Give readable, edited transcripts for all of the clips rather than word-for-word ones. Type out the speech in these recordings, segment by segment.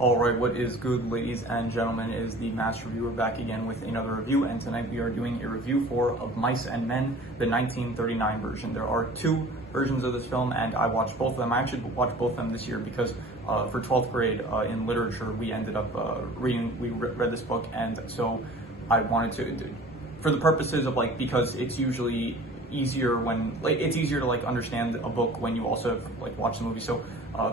Alright, what is good, ladies and gentlemen? It is the Master Reviewer back again with another review, and tonight we are doing a review for Of Mice and Men, the 1939 version. There are two versions of this film, and I watched both of them. I actually watched both of them this year because for 12th grade in literature, we ended up read this book, and so I wanted to, for the purposes of because it's usually easier when it's easier to understand a book when you also have watch the movie. So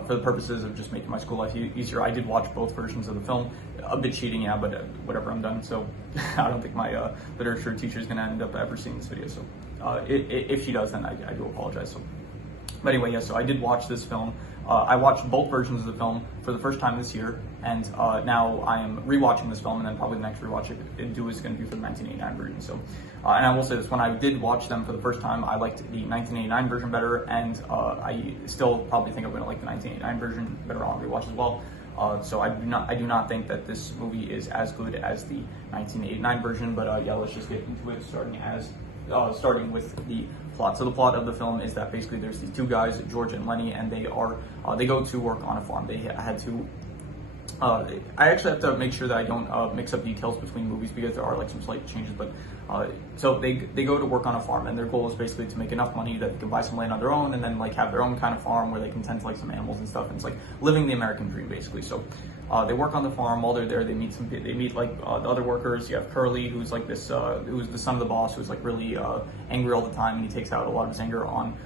for the purposes of just making my school life easier, I did watch both versions of the film. A bit cheating, yeah, but whatever, I'm done. So I don't think my literature teacher is gonna end up ever seeing this video. So if she does, then I do apologize. So but anyway, yeah, so I did watch this film. I watched both versions of the film for the first time this year, and now I am rewatching this film, and then probably the next rewatch I do is going to be for the 1989 version. So, and I will say this, when I did watch them for the first time, I liked the 1989 version better, and I still probably think I'm going to like the 1989 version better on rewatch as well. So I do not think that this movie is as good as the 1989 version, but yeah, let's just get into it, starting with the plot. So the plot of the film is that basically there's these two guys, George and Lenny, and they go to work on a farm. They had to I actually have to make sure that I don't mix up details between movies because there are some slight changes, but so they go to work on a farm, and their goal is basically to make enough money that they can buy some land on their own and then have their own kind of farm where they can tend to some animals and stuff, and it's living the American dream basically. So they work on the farm. While they're there, they meet the other workers. You have Curly, who's who's the son of the boss, who's really angry all the time, and he takes out a lot of his anger on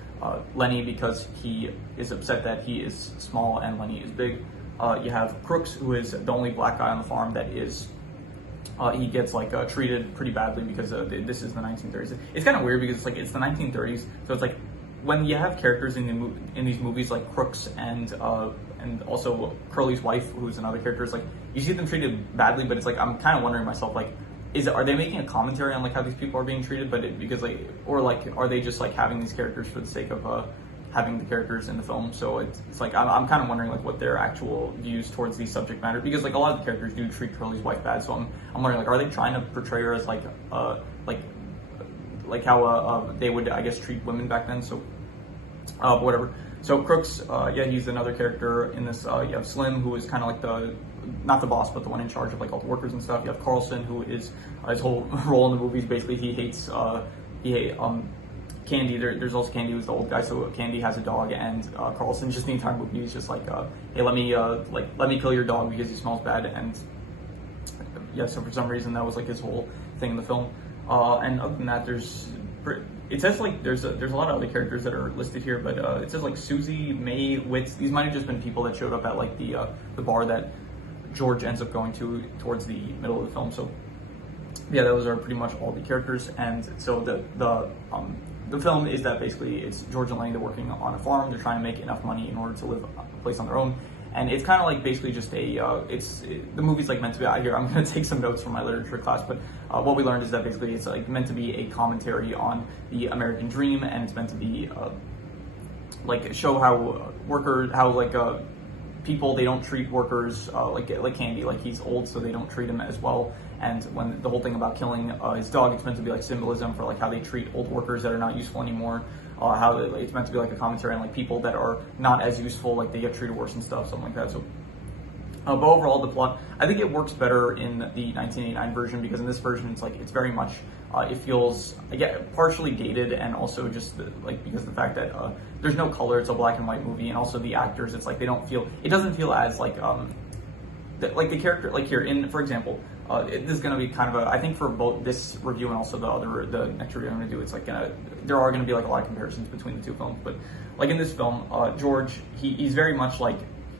Lenny because he is upset that he is small and Lenny is big. You have Crooks, who is the only black guy on the farm that is, he gets treated pretty badly because this is the 1930s. It's kind of weird because it's the 1930s, so it's when you have characters in these movies like Crooks and also Curly's wife, who's another character, it's you see them treated badly, but it's I'm kind of wondering myself, are they making a commentary on how these people are being treated, but are they just having these characters for the sake of having the characters in the film? So it's I'm kind of wondering what their actual views towards these subject matter, because a lot of the characters do treat Curly's wife bad. So I'm wondering are they trying to portray her as how they would, I guess, treat women back then. So whatever. So Crooks, yeah, he's another character in this. You have Slim, who is kind of not the boss, but the one in charge of all the workers and stuff. You have Carlson, who is his whole role in the movies basically he hates Candy. There's also Candy, who's the old guy. So Candy has a dog, and Carlson just the entire movie is just hey, let me kill your dog because he smells bad. And yeah, so for some reason that was his whole thing in the film. And other than that, it says there's a lot of other characters that are listed here, but it says Susie, May, Witz. These might have just been people that showed up at the bar that George ends up going to towards the middle of the film. So yeah, those are pretty much all the characters. And so the film is that basically it's George and Lenny. They're working on a farm. They're trying to make enough money in order to live a place on their own. And it's kind of basically just the movie's meant to be out here. I'm going to take some notes from my literature class, but what we learned is that basically it's meant to be a commentary on the American dream, and it's meant to be show how people, they don't treat workers like Candy. He's old, so they don't treat him as well. And when the whole thing about killing his dog, it's meant to be symbolism for how they treat old workers that are not useful anymore. How it's meant to be a commentary on people that are not as useful, they get treated worse and stuff, something like that. So, but overall, the plot, I think it works better in the 1989 version, because in this version it's very much it feels partially dated, and also just because of the fact that there's no color. It's a black and white movie, and also the actors, it's it doesn't feel as the character here in, for example, this is going to be kind of I think for both this review and also the next review I'm going to do, it's there are going to be a lot of comparisons between the two films. But in this film, George, he's very much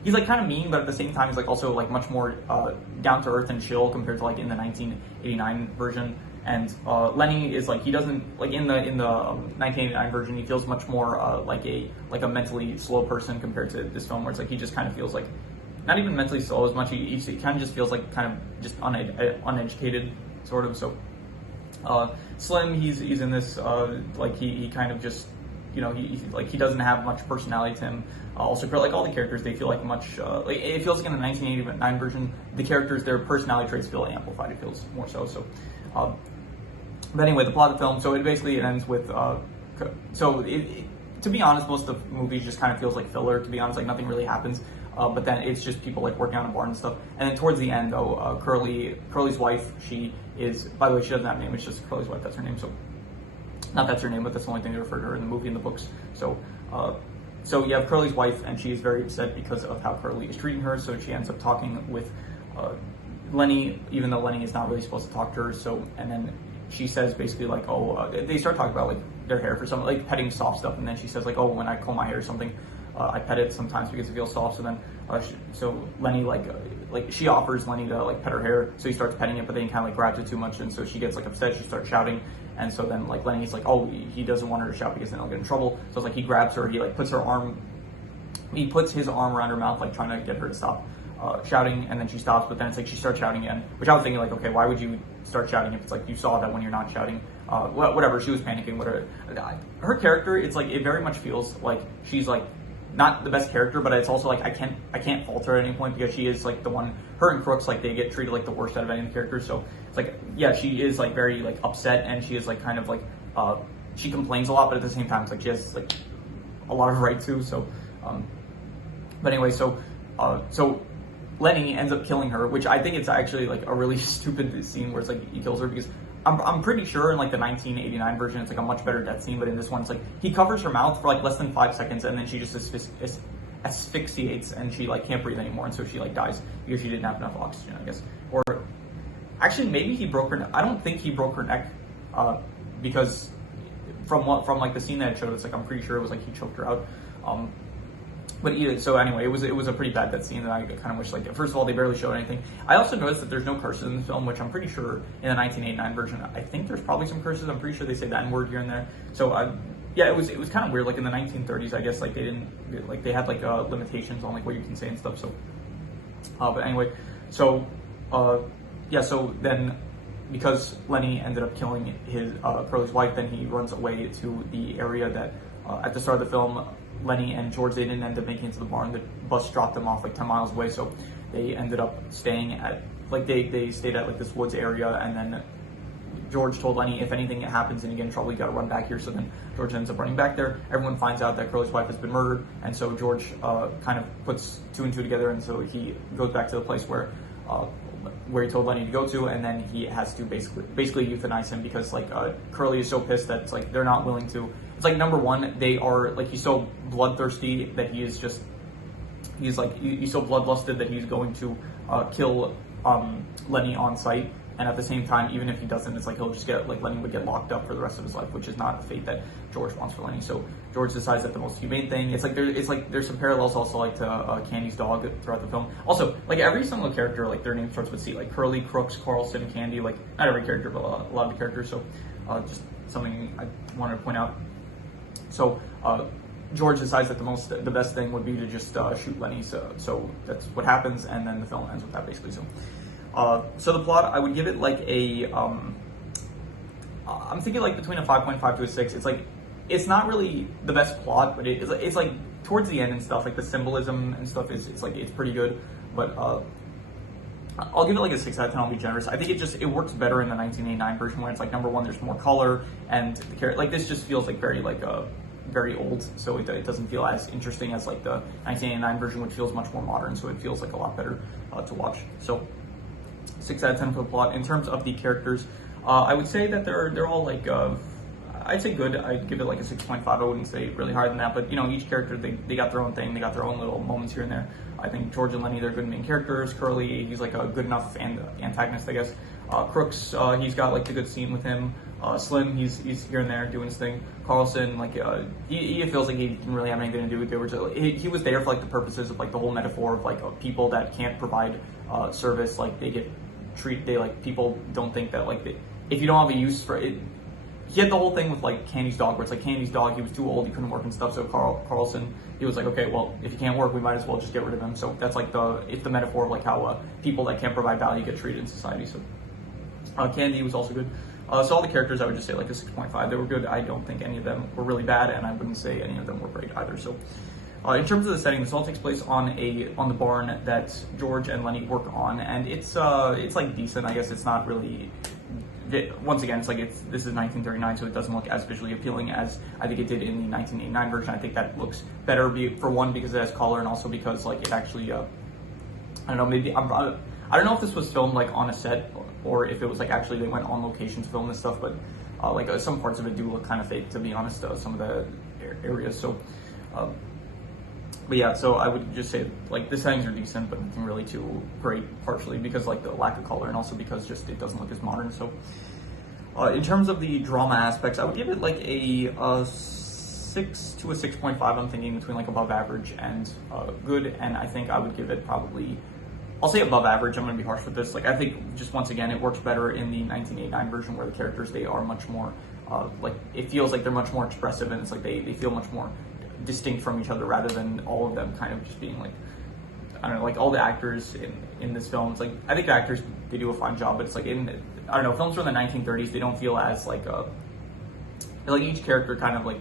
he's kind of mean, but at the same time he's also much more down to earth and chill compared to in the 1989 version. And Lenny is he doesn't in the 1989 version, he feels much more like a mentally slow person compared to this film, where it's he just kind of feels not even mentally slow as much. He kind of just feels kind of just uneducated sort of. So Slim, he's in this he kind of just, he doesn't have much personality to him. Also, for all the characters, they feel much it feels in the 1989 version, the characters, their personality traits feel amplified. It feels more so. So but anyway, the plot of the film, so it ends with to be honest, most of the movie just kind of feels like filler. To be honest, nothing really happens. but then it's just people like working on a barn and stuff. And then towards the end, though, Curly's wife, she is, by the way, she doesn't have a name, it's just Curly's wife, that's her name. So, not that's her name, but that's the only thing they refer to her in the movie and the books. So you have Curly's wife, and she is very upset because of how Curly is treating her. So she ends up talking with Lenny, even though Lenny is not really supposed to talk to her. So, and then she says basically like, they start talking about like their hair for some, like petting soft stuff. And then she says like, oh, when I comb my hair or something, I pet it sometimes because it feels soft. So then, so Lenny like she offers Lenny to like pet her hair. So he starts petting it, but then he kind of like grabs it too much. And so she gets like upset. She starts shouting. And so then like Lenny's like, oh, he doesn't want her to shout because then he'll get in trouble. So it's like he grabs her, he like puts his arm around her mouth, like trying to get her to stop shouting, and then she stops, but then it's like she starts shouting again, which I was thinking like, okay, why would you start shouting if it's like you saw that when you're not shouting? Whatever, she was panicking, whatever. Her character, it's like, it very much feels like she's like not the best character, but it's also like I can't fault her at any point because she is like the one, her and Crooks, like they get treated like the worst out of any of the characters. So it's like, yeah, she is like very like upset, and she is like kind of like she complains a lot, but at the same time it's like she has like a lot of right to. So but anyway, so Lenny ends up killing her, which I think it's actually like a really stupid scene where it's like he kills her because I'm pretty sure in like the 1989 version it's like a much better death scene, but in this one it's like he covers her mouth for like less than 5 seconds, and then she just asphyxiates, and she like can't breathe anymore, and so she like dies because she didn't have enough oxygen, I guess. Or actually maybe he broke her neck. I don't think he broke her neck because from like the scene that it showed, it's like I'm pretty sure it was like he choked her out. But either, so anyway, it was a pretty bad death scene that I kind of wish, like, first of all, they barely showed anything. I also noticed that there's no curses in the film, which I'm pretty sure in the 1989 version, I think there's probably some curses. I'm pretty sure they say the N-word here and there. So yeah, it was kind of weird. Like in the 1930s, I guess, like they didn't, like they had like limitations on like what you can say and stuff. So, but anyway, so yeah, so then because Lenny ended up killing his Curly's wife, then he runs away to the area that at the start of the film, Lenny and George, they didn't end up making it to the barn. The bus dropped them off like 10 miles away, so they ended up staying at, like they stayed at like this woods area, and then George told Lenny, if anything happens and you get in trouble, you gotta run back here. So then George ends up running back there. Everyone finds out that Curly's wife has been murdered, and so George kind of puts 2 and 2 together, and so he goes back to the place where he told Lenny to go to, and then he has to basically euthanize him because like Curly is so pissed that it's like they're not willing to. It's like, number one, they are like, he's so bloodthirsty that he's so bloodlusted that he's going to kill Lenny on sight. And at the same time, even if he doesn't, it's like he'll just get, like Lenny would get locked up for the rest of his life, which is not a fate that George wants for Lenny. So George decides that the most humane thing, it's like there's some parallels also like to Candy's dog throughout the film. Also, like every single character, like their name starts with C, like Curly, Crooks, Carlson, Candy, like not every character, but a lot of the characters. So just something I wanted to point out. So George decides that the best thing would be to just shoot Lenny. So that's what happens, and then the film ends with that basically. So the plot, I would give it like a, I'm thinking like between a 5.5 to a 6. It's like, it's not really the best plot, but it's like towards the end and stuff, like the symbolism and stuff it's pretty good. But I'll give it like a 6 out of 10. I'll be generous. I think it works better in the 1989 version where it's like, number one, there's more color, and the character, like this just feels like very old, so it doesn't feel as interesting as like the 1989 version, which feels much more modern, so it feels like a lot better to watch. So 6 out of 10 for the plot. In terms of the characters, I would say that they're all like, I'd say good. I'd give it like a 6.5. I wouldn't say really higher than that, but you know, each character, they got their own thing. They got their own little moments here and there. I think George and Lenny, they're good main characters. Curly, he's like a good enough antagonist, I guess. Crooks, he's got like the good scene with him. Slim, he's here and there doing his thing. Carlson, like he feels like he didn't really have anything to do with it. He was there for like the purposes of like the whole metaphor of like people that can't provide service, like they get treated. They like, people don't think that like if you don't have a use for it. He had the whole thing with like Candy's dog, where it's like Candy's dog, he was too old, he couldn't work and stuff. So Carlson, he was like, okay, well, if he can't work, we might as well just get rid of him. So that's like it's the metaphor of like how people that can't provide value get treated in society. So Candy was also good. So all the characters, I would just say like a 6.5. They were good. I don't think any of them were really bad, and I wouldn't say any of them were great either. So in terms of the setting, this all takes place on the barn that George and Lenny work on, and it's like decent. I guess it's not really once again, it's like this is 1939, so it doesn't look as visually appealing as I think it did in the 1989 version. I think that looks better, for one, because it has color, and also because like it actually, I don't know, maybe I don't know if this was filmed like on a set or if it was like actually they went on location to film this stuff, but like some parts of it do look kind of fake, to be honest. Some of the areas, so. But yeah, so I would just say like the settings are decent, but nothing really too great, partially because like the lack of color and also because just it doesn't look as modern. So in terms of the drama aspects, I would give it like a 6 to a 6.5. I'm thinking between like above average and good, and I think I would give it probably, I'll say above average. I'm going to be harsh with this. Like I think just once again, it works better in the 1989 version where the characters, they are much more like it feels like they're much more expressive, and it's like they feel much more distinct from each other rather than all of them kind of just being like, I don't know, like all the actors in this film, it's like I think the actors, they do a fine job, but it's like I don't know, films from the 1930s, they don't feel as like each character kind of like,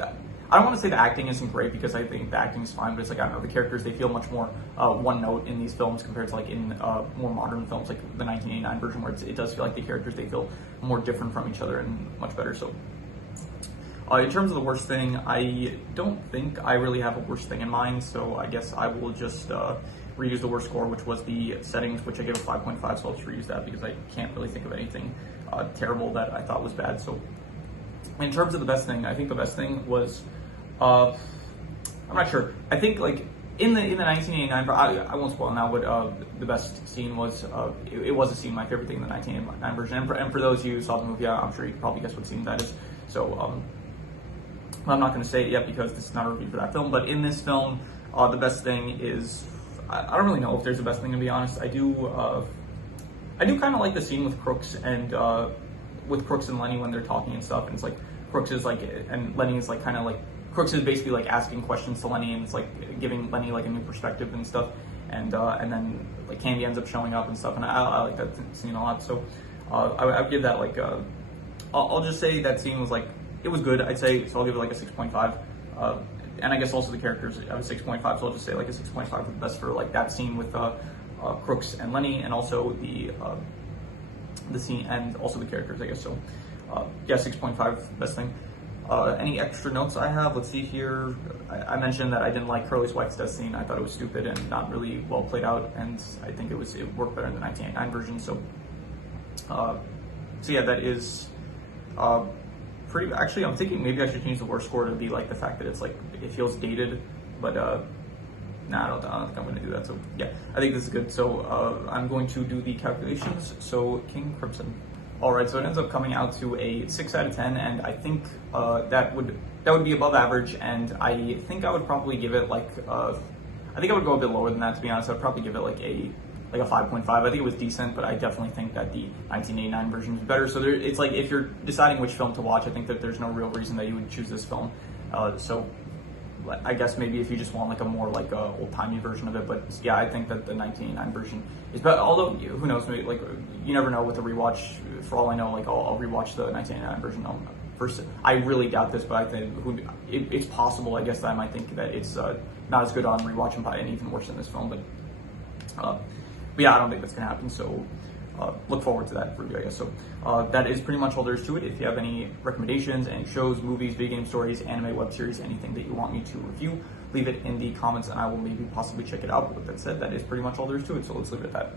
I don't want to say the acting isn't great because I think the acting is fine, but it's like, I don't know, the characters, they feel much more one note in these films compared to like in more modern films like the 1989 version, where it does feel like the characters, they feel more different from each other and much better. So in terms of the worst thing, I don't think I really have a worst thing in mind, so I guess I will just reuse the worst score, which was the settings, which I gave a 5.5, so I'll just reuse that because I can't really think of anything terrible that I thought was bad. So in terms of the best thing, I think the best thing was, I'm not sure, I think like in the 1989, I won't spoil now, but the best scene was, it was a scene, my favorite thing in the 1989 version, and for those of you who saw the movie, I'm sure you can probably guess what scene that is. So I'm not going to say it yet because this is not a review for that film, but in this film, the best thing is, I don't really know if there's a best thing, to be honest. I do kind of like the scene with Crooks and Lenny when they're talking and stuff, and it's like Crooks is like, and Lenny is like kind of like, Crooks is basically like asking questions to Lenny, and it's like giving Lenny like a new perspective and stuff, and then like Candy ends up showing up and stuff, and I like that scene a lot. So I would give that like I'll just say that scene was like, it was good, I'd say, so I'll give it like a 6.5. And I guess also the characters, I was 6.5, so I'll just say like a 6.5 for the best for like that scene with Crooks and Lenny, and also the scene and also the characters, I guess. So yeah, 6.5 best thing. Any extra notes I have? Let's see here. I mentioned that I didn't like Curly's wife's death scene. I thought it was stupid and not really well played out, and I think it worked better in the 1989 version. So yeah, that is actually, I'm thinking maybe I should change the worst score to be like the fact that it's like, it feels dated, but nah, I don't think I'm going to do that. So yeah, I think this is good. So I'm going to do the calculations. So King Crimson. All right, so it ends up coming out to a 6 out of 10, and I think that would be above average, and I think I would probably give it like, I think I would go a bit lower than that, to be honest. I'd probably give it like a 5.5. I think it was decent, but I definitely think that the 1989 version is better. So it's like, if you're deciding which film to watch, I think that there's no real reason that you would choose this film. So I guess maybe if you just want like a more like old-timey version of it, but yeah, I think that the 1989 version is better. Although who knows, maybe, like, you never know with the rewatch. For all I know, like I'll rewatch the 1989 version first. I really doubt this, but I think it's possible, I guess, that I might think that it's not as good on rewatch and even worse than this film. But yeah, I don't think that's gonna happen. So look forward to that review, I guess. So that is pretty much all there is to it. If you have any recommendations, any shows, movies, video game stories, anime, web series, anything that you want me to review, leave it in the comments and I will maybe possibly check it out. But with that said, that is pretty much all there is to it. So let's leave it at that.